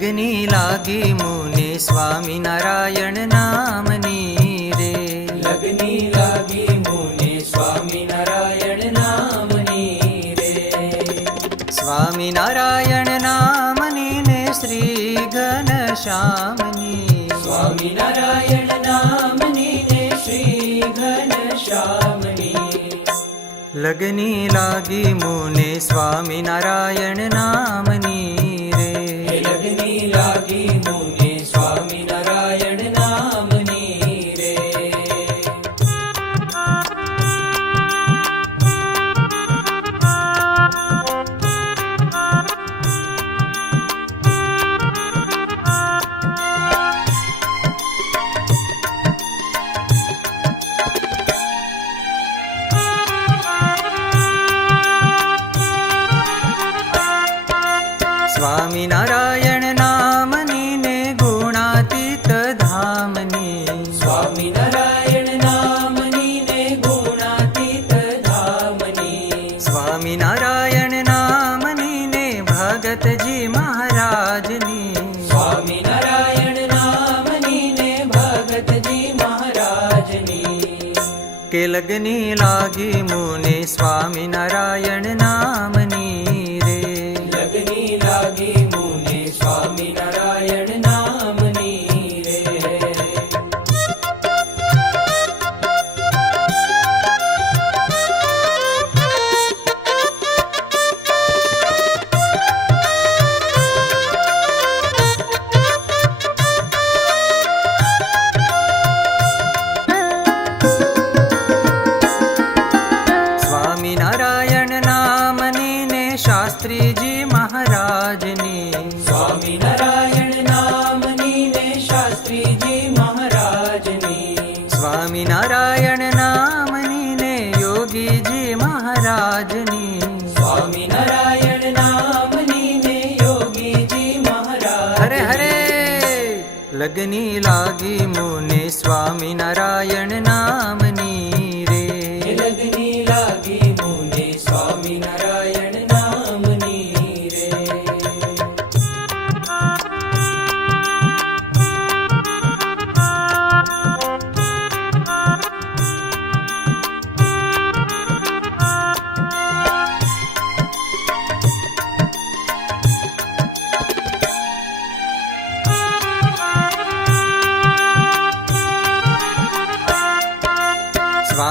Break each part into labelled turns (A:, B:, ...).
A: લગની લાગી મુને સ્વામિનારાયણ નામની રે
B: લગની લાગી મુને સ્વામિનારાયણ નામની રે
A: સ્વામિનારાયણ નામની ને શ્રી ઘનશ્યામની
B: સ્વામિનારાયણ નામની ને શ્રી ઘનશ્યામની
A: લગની લાગી મુને સ્વામિનારાયણ નામની રે
B: હે લગની સ્વામિનારાયણ નામની
A: ને ગુણાતીત ધામની.
B: સ્વામિનારાયણ નામની ને ગુણાતીત ધામની.
A: સ્વામિનારાયણ નામની ને ભગતજી મહારાજની.
B: સ્વામિનારાયણ નામની ને ભગતજી મહારાજની.
A: કે લગની લાગી મુને સ્વામિનારાયણ નામની. શાસ્ત્રીજી મહારાજની.
B: સ્વામિનારાયણ નામની ને શાસ્ત્રીજી મહારાજની.
A: સ્વામિનારાયણ નામની ને યોગીજી મહારાજની.
B: સ્વામિનારાયણ નામની ને યોગીજી મહારાજ
A: હરે હરે લગની લાગી મુને સ્વામિનારાયણ નામની રે.
B: લગની લાગી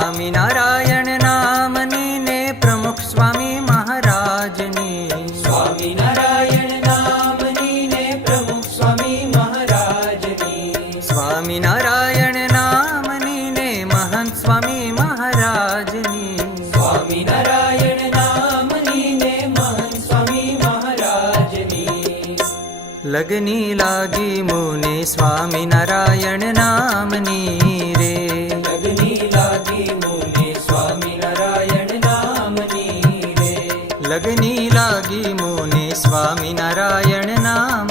B: સ્વામિનારાયણ નામની
A: ને પ્રમુખ સ્વામી મહારાજની.
B: સ્વામિનારાયણ નામની ને પ્રમુખ સ્વામી મહારાજની.
A: સ્વામિનારાયણ નામની ને મહંત સ્વામી મહારાજની.
B: સ્વામિનારાયણ નામની ને મહંત સ્વામી મહારાજની.
A: લગની લાગી મુને સ્વામિનારાયણ નામની રે. मुनि स्वामी नारायण नाम।